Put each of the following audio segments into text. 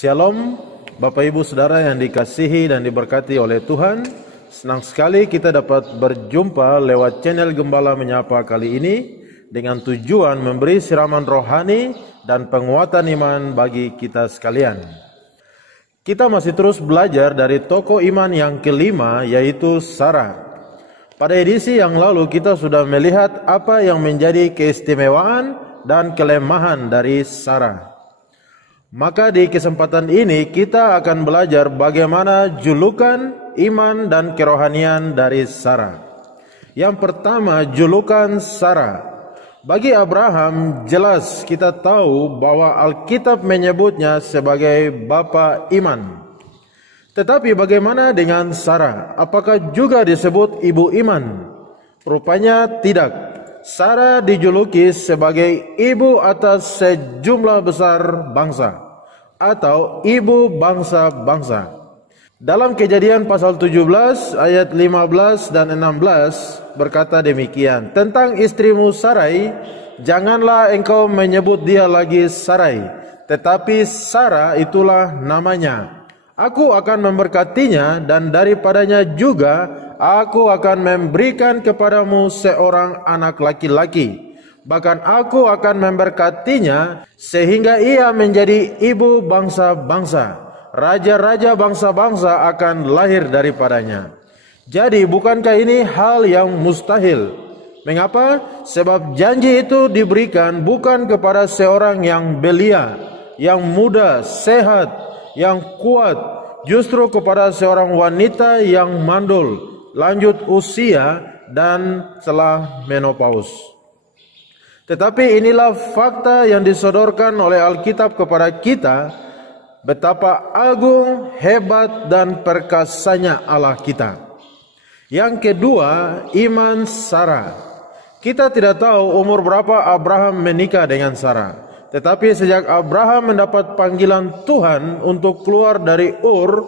Shalom, Bapak Ibu Saudara yang dikasihi dan diberkati oleh Tuhan. Senang sekali kita dapat berjumpa lewat channel Gembala Menyapa kali ini dengan tujuan memberi siraman rohani dan penguatan iman bagi kita sekalian. Kita masih terus belajar dari tokoh iman yang kelima, yaitu Sarah. Pada edisi yang lalu kita sudah melihat apa yang menjadi keistimewaan dan kelemahan dari Sarah. Maka di kesempatan ini kita akan belajar bagaimana julukan iman dan kerohanian dari Sarah. Yang pertama, julukan Sarah. Bagi Abraham jelas kita tahu bahwa Alkitab menyebutnya sebagai bapa iman. Tetapi bagaimana dengan Sarah? Apakah juga disebut ibu iman? Rupanya tidak. Sarah dijuluki sebagai ibu atas sejumlah besar bangsa atau ibu bangsa-bangsa. Dalam Kejadian pasal 17 ayat 15 dan 16 berkata demikian, tentang istrimu Sarai, janganlah engkau menyebut dia lagi Sarai, tetapi Sarah itulah namanya. Aku akan memberkatinya dan daripadanya juga aku akan memberikan kepadamu seorang anak laki-laki. Bahkan aku akan memberkatinya sehingga ia menjadi ibu bangsa-bangsa. Raja-raja bangsa-bangsa akan lahir daripadanya. Jadi bukankah ini hal yang mustahil? Mengapa? Sebab janji itu diberikan bukan kepada seorang yang belia, yang muda, sehat, yang kuat, justru kepada seorang wanita yang mandul, lanjut usia, dan telah menopause. Tetapi inilah fakta yang disodorkan oleh Alkitab kepada kita, betapa agung, hebat, dan perkasanya Allah kita. Yang kedua, iman Sarah. Kita tidak tahu umur berapa Abraham menikah dengan Sarah. Tetapi sejak Abraham mendapat panggilan Tuhan untuk keluar dari Ur,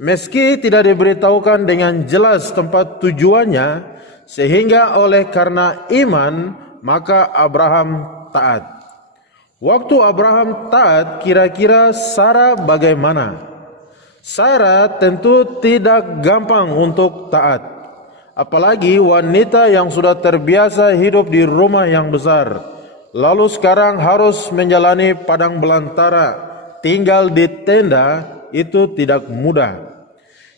meski tidak diberitahukan dengan jelas tempat tujuannya, sehingga oleh karena iman, maka Abraham taat. Waktu Abraham taat, kira-kira Sarah bagaimana? Sarah tentu tidak gampang untuk taat. Apalagi wanita yang sudah terbiasa hidup di rumah yang besar, lalu sekarang harus menjalani padang belantara, tinggal di tenda, itu tidak mudah.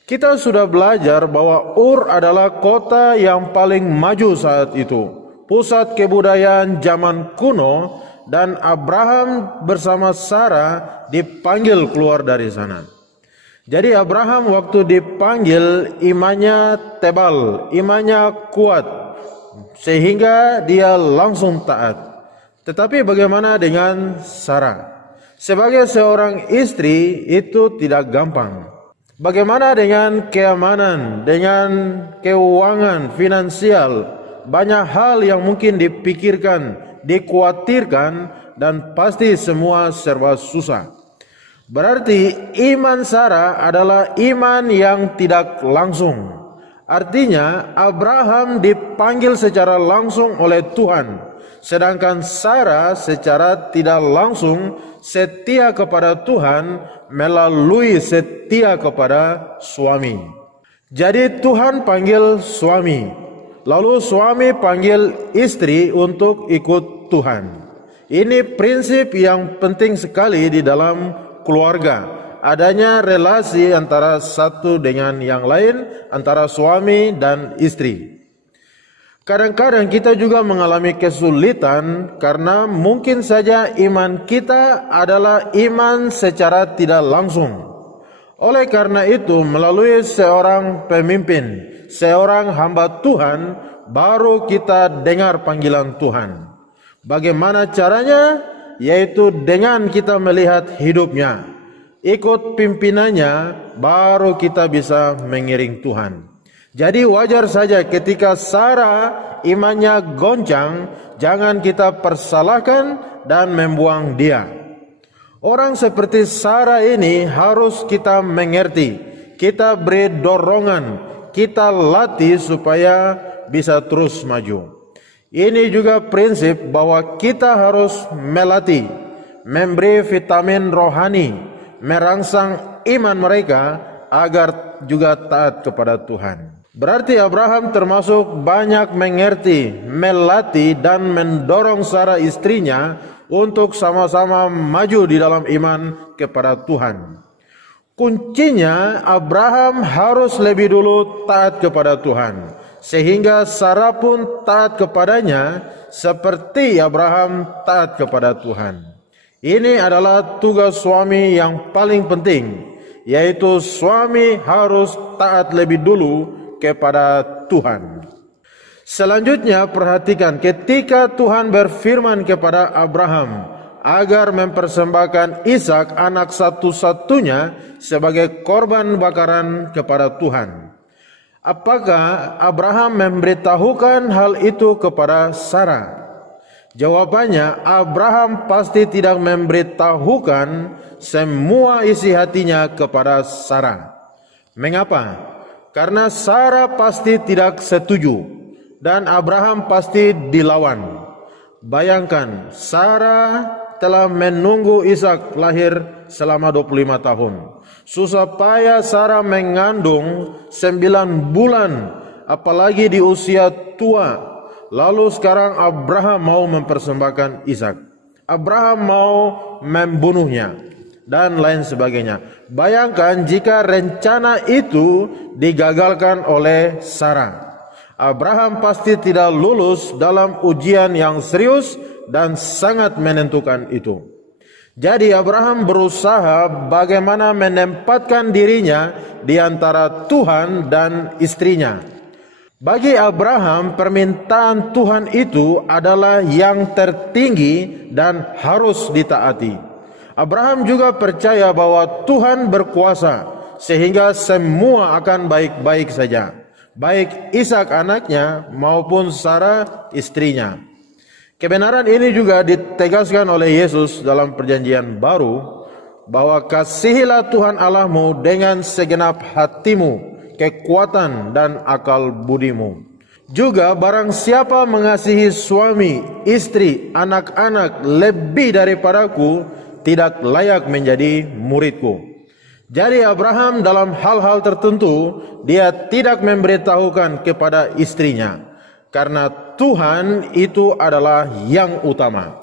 Kita sudah belajar bahwa Ur adalah kota yang paling maju saat itu, pusat kebudayaan zaman kuno, dan Abraham bersama Sarah dipanggil keluar dari sana. Jadi Abraham waktu dipanggil imannya tebal, imannya kuat, sehingga dia langsung taat. Tetapi bagaimana dengan Sarah? Sebagai seorang istri itu tidak gampang. Bagaimana dengan keamanan, dengan keuangan, finansial? Banyak hal yang mungkin dipikirkan, dikhawatirkan, dan pasti semua serba susah. Berarti iman Sarah adalah iman yang tidak langsung. Artinya Abraham dipanggil secara langsung oleh Tuhan, sedangkan Sarah secara tidak langsung setia kepada Tuhan melalui setia kepada suami. Jadi Tuhan panggil suami, lalu suami panggil istri untuk ikut Tuhan. Ini prinsip yang penting sekali di dalam keluarga. Adanya relasi antara satu dengan yang lain, antara suami dan istri. Kadang-kadang kita juga mengalami kesulitan karena mungkin saja iman kita adalah iman secara tidak langsung. Oleh karena itu, melalui seorang pemimpin, seorang hamba Tuhan, baru kita dengar panggilan Tuhan. Bagaimana caranya? Yaitu dengan kita melihat hidupnya, ikut pimpinannya, baru kita bisa mengiring Tuhan. Jadi wajar saja ketika Sarah imannya goncang, jangan kita persalahkan dan membuang dia. Orang seperti Sarah ini harus kita mengerti, kita beri dorongan, kita latih supaya bisa terus maju. Ini juga prinsip bahwa kita harus melatih, memberi vitamin rohani, merangsang iman mereka agar juga taat kepada Tuhan. Berarti Abraham termasuk banyak mengerti, melatih dan mendorong Sarah istrinya untuk sama-sama maju di dalam iman kepada Tuhan. Kuncinya Abraham harus lebih dulu taat kepada Tuhan, sehingga Sarah pun taat kepadanya seperti Abraham taat kepada Tuhan. Ini adalah tugas suami yang paling penting, yaitu suami harus taat lebih dulu kepada Tuhan. Selanjutnya perhatikan ketika Tuhan berfirman kepada Abraham agar mempersembahkan Ishak anak satu-satunya sebagai korban bakaran kepada Tuhan. Apakah Abraham memberitahukan hal itu kepada Sarah? Jawabannya, Abraham pasti tidak memberitahukan semua isi hatinya kepada Sarah. Mengapa? Karena Sarah pasti tidak setuju dan Abraham pasti dilawan. Bayangkan, Sarah telah menunggu Ishak lahir selama 25 tahun. Susah payah Sarah mengandung 9 bulan, apalagi di usia tua. Lalu sekarang Abraham mau mempersembahkan Ishak. Abraham mau membunuhnya dan lain sebagainya. Bayangkan jika rencana itu digagalkan oleh Sarah. Abraham pasti tidak lulus dalam ujian yang serius dan sangat menentukan itu. Jadi Abraham berusaha bagaimana menempatkan dirinya di antara Tuhan dan istrinya. Bagi Abraham, permintaan Tuhan itu adalah yang tertinggi dan harus ditaati. Abraham juga percaya bahwa Tuhan berkuasa sehingga semua akan baik-baik saja, baik Ishak anaknya maupun Sarah istrinya. Kebenaran ini juga ditegaskan oleh Yesus dalam Perjanjian Baru, bahwa kasihilah Tuhan Allahmu dengan segenap hatimu, kekuatan dan akal budimu. Juga barang siapa mengasihi suami, istri, anak-anak lebih daripadaku, tidak layak menjadi muridku. Jadi Abraham dalam hal-hal tertentu dia tidak memberitahukan kepada istrinya, karena Tuhan itu adalah yang utama.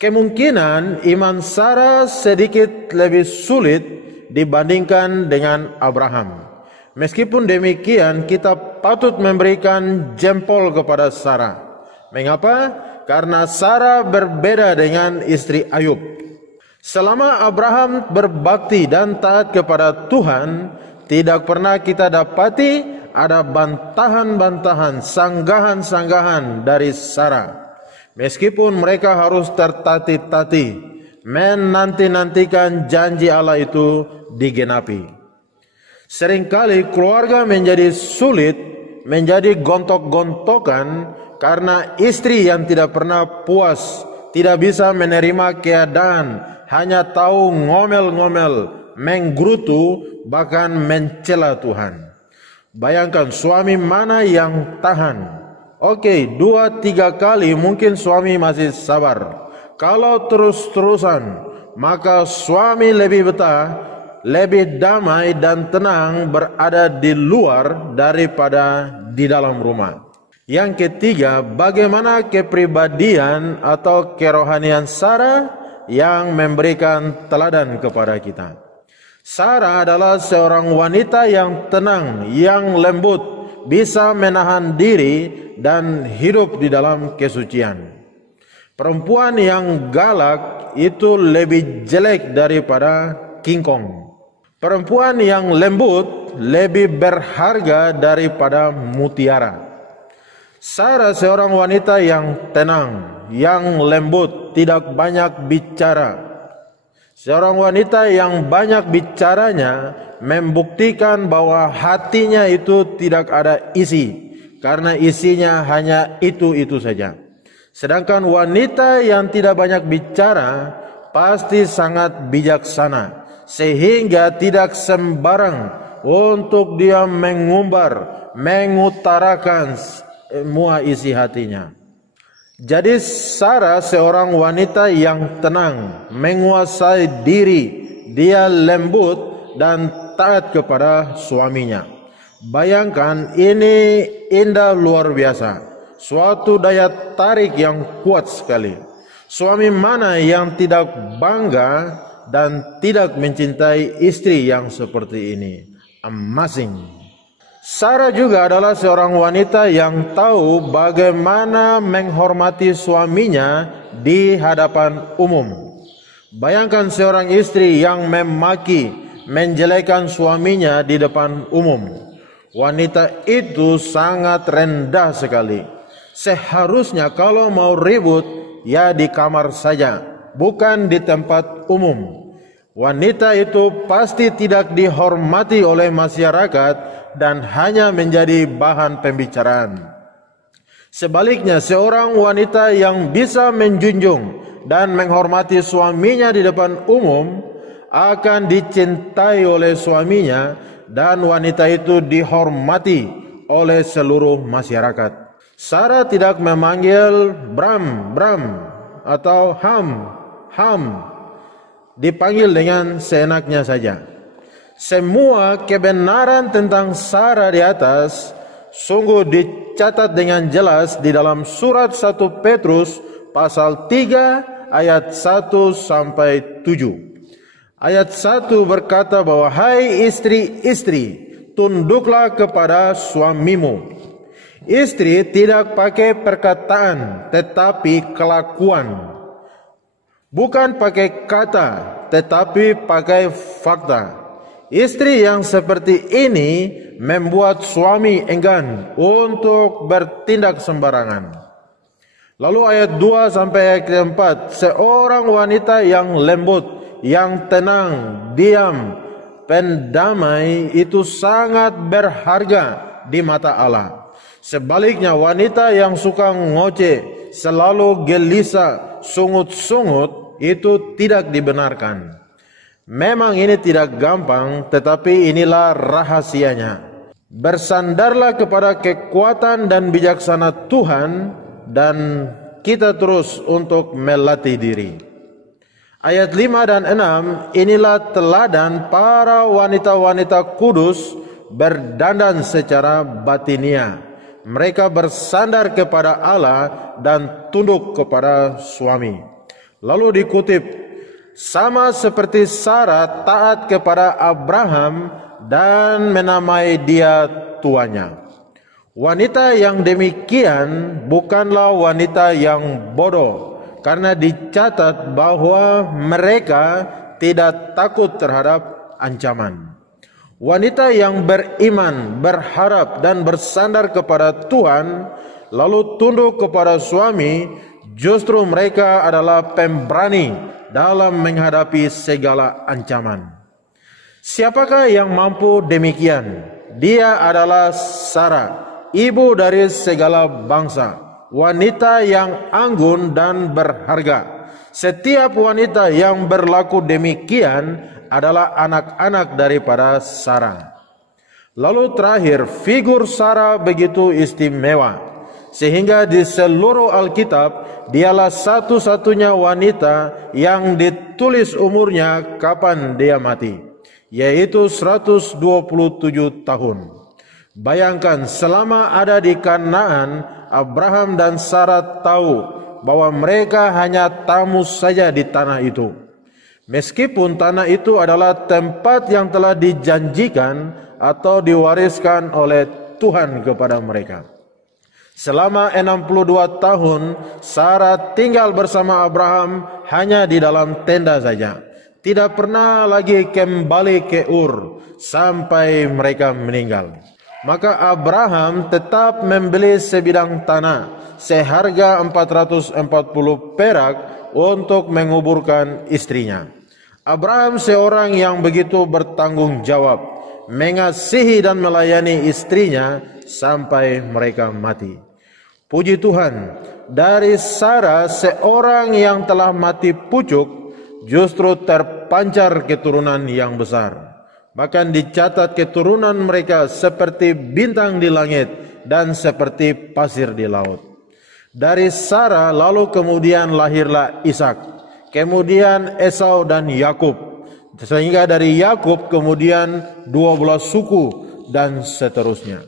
Kemungkinan iman Sarah sedikit lebih sulit dibandingkan dengan Abraham. Meskipun demikian, kita patut memberikan jempol kepada Sarah. Mengapa? Karena Sarah berbeda dengan istri Ayub. Selama Abraham berbakti dan taat kepada Tuhan, tidak pernah kita dapati ada bantahan-bantahan, sanggahan-sanggahan dari Sarah. Meskipun mereka harus tertatih-tatih, menanti-nantikan janji Allah itu digenapi. Seringkali keluarga menjadi sulit, menjadi gontok-gontokan karena istri yang tidak pernah puas, tidak bisa menerima keadaan, hanya tahu ngomel-ngomel, menggerutu, bahkan mencela Tuhan. Bayangkan suami mana yang tahan? Oke, 2-3 kali mungkin suami masih sabar. Kalau terus-terusan, maka suami lebih betah, lebih damai dan tenang berada di luar daripada di dalam rumah. Yang ketiga, bagaimana kepribadian atau kerohanian Sarah yang memberikan teladan kepada kita. Sarah adalah seorang wanita yang tenang, yang lembut, bisa menahan diri dan hidup di dalam kesucian. Perempuan yang galak itu lebih jelek daripada kingkong. Perempuan yang lembut lebih berharga daripada mutiara. Sarah seorang wanita yang tenang, yang lembut, tidak banyak bicara. Seorang wanita yang banyak bicaranya membuktikan bahwa hatinya itu tidak ada isi, karena isinya hanya itu-itu saja. Sedangkan wanita yang tidak banyak bicara pasti sangat bijaksana, sehingga tidak sembarang untuk dia mengumbar, mengutarakan semua isi hatinya. Jadi Sarah seorang wanita yang tenang, menguasai diri, dia lembut dan taat kepada suaminya. Bayangkan, ini indah luar biasa, suatu daya tarik yang kuat sekali. Suami mana yang tidak bangga dan tidak mencintai istri yang seperti ini? Amazing. Sarah juga adalah seorang wanita yang tahu bagaimana menghormati suaminya di hadapan umum. Bayangkan seorang istri yang memaki, menjelekkan suaminya di depan umum. Wanita itu sangat rendah sekali. Seharusnya kalau mau ribut, ya di kamar saja, bukan di tempat umum. Wanita itu pasti tidak dihormati oleh masyarakat dan hanya menjadi bahan pembicaraan. Sebaliknya, seorang wanita yang bisa menjunjung dan menghormati suaminya di depan umum akan dicintai oleh suaminya, dan wanita itu dihormati oleh seluruh masyarakat. Sarah tidak memanggil Bram, Bram, atau Ham, dipanggil dengan seenaknya saja. Semua kebenaran tentang Sarah di atas sungguh dicatat dengan jelas di dalam surat 1 Petrus pasal 3 ayat 1 sampai 7. Ayat 1 berkata bahwa, hai istri-istri, tunduklah kepada suamimu. Istri tidak pakai perkataan tetapi kelakuan. Bukan pakai kata tetapi pakai fakta. Istri yang seperti ini membuat suami enggan untuk bertindak sembarangan. Lalu ayat 2 sampai ayat 4, seorang wanita yang lembut, yang tenang, diam, pendamai itu sangat berharga di mata Allah. Sebaliknya, wanita yang suka ngoceh, selalu gelisah, sungut-sungut, itu tidak dibenarkan. Memang ini tidak gampang, tetapi inilah rahasianya. Bersandarlah kepada kekuatan dan bijaksana Tuhan, dan kita terus untuk melatih diri. Ayat 5 dan 6, inilah teladan para wanita-wanita kudus berdandan secara batinia. Mereka bersandar kepada Allah dan tunduk kepada suami. Lalu dikutip, sama seperti Sarah taat kepada Abraham dan menamai dia tuanya. Wanita yang demikian bukanlah wanita yang bodoh, karena dicatat bahwa mereka tidak takut terhadap ancaman. Wanita yang beriman, berharap dan bersandar kepada Tuhan, lalu tunduk kepada suami, justru mereka adalah pemberani dalam menghadapi segala ancaman. Siapakah yang mampu demikian? Dia adalah Sarah, ibu dari segala bangsa, wanita yang anggun dan berharga. Setiap wanita yang berlaku demikian adalah anak-anak daripada Sarah. Lalu terakhir, figur Sarah begitu istimewa, sehingga di seluruh Alkitab dialah satu-satunya wanita yang ditulis umurnya kapan dia mati, yaitu 127 tahun. Bayangkan, selama ada di Kanaan, Abraham dan Sarah tahu bahwa mereka hanya tamu saja di tanah itu. Meskipun tanah itu adalah tempat yang telah dijanjikan atau diwariskan oleh Tuhan kepada mereka. Selama 62 tahun, Sarah tinggal bersama Abraham hanya di dalam tenda saja. Tidak pernah lagi kembali ke Ur sampai mereka meninggal. Maka Abraham tetap membeli sebidang tanah seharga 440 perak untuk menguburkan istrinya. Abraham seorang yang begitu bertanggung jawab, mengasihi dan melayani istrinya sampai mereka mati. Puji Tuhan, dari Sarah seorang yang telah mati pucuk justru terpancar keturunan yang besar. Bahkan dicatat keturunan mereka seperti bintang di langit dan seperti pasir di laut. Dari Sarah lalu kemudian lahirlah Ishak, kemudian Esau dan Yakub. Sehingga dari Yakub kemudian 12 suku dan seterusnya.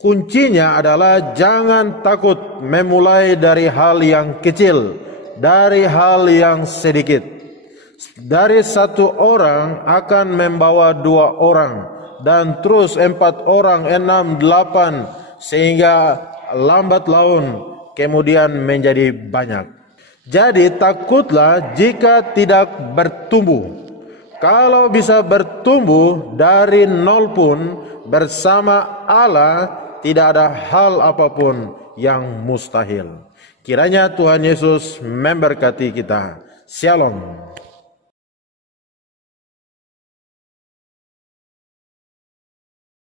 Kuncinya adalah jangan takut memulai dari hal yang kecil, dari hal yang sedikit. Dari satu orang akan membawa 2 orang, dan terus 4 orang, 6, 8, sehingga lambat laun kemudian menjadi banyak. Jadi takutlah jika tidak bertumbuh. Kalau bisa bertumbuh dari nol pun bersama Allah, tidak ada hal apapun yang mustahil. Kiranya Tuhan Yesus memberkati kita. Shalom.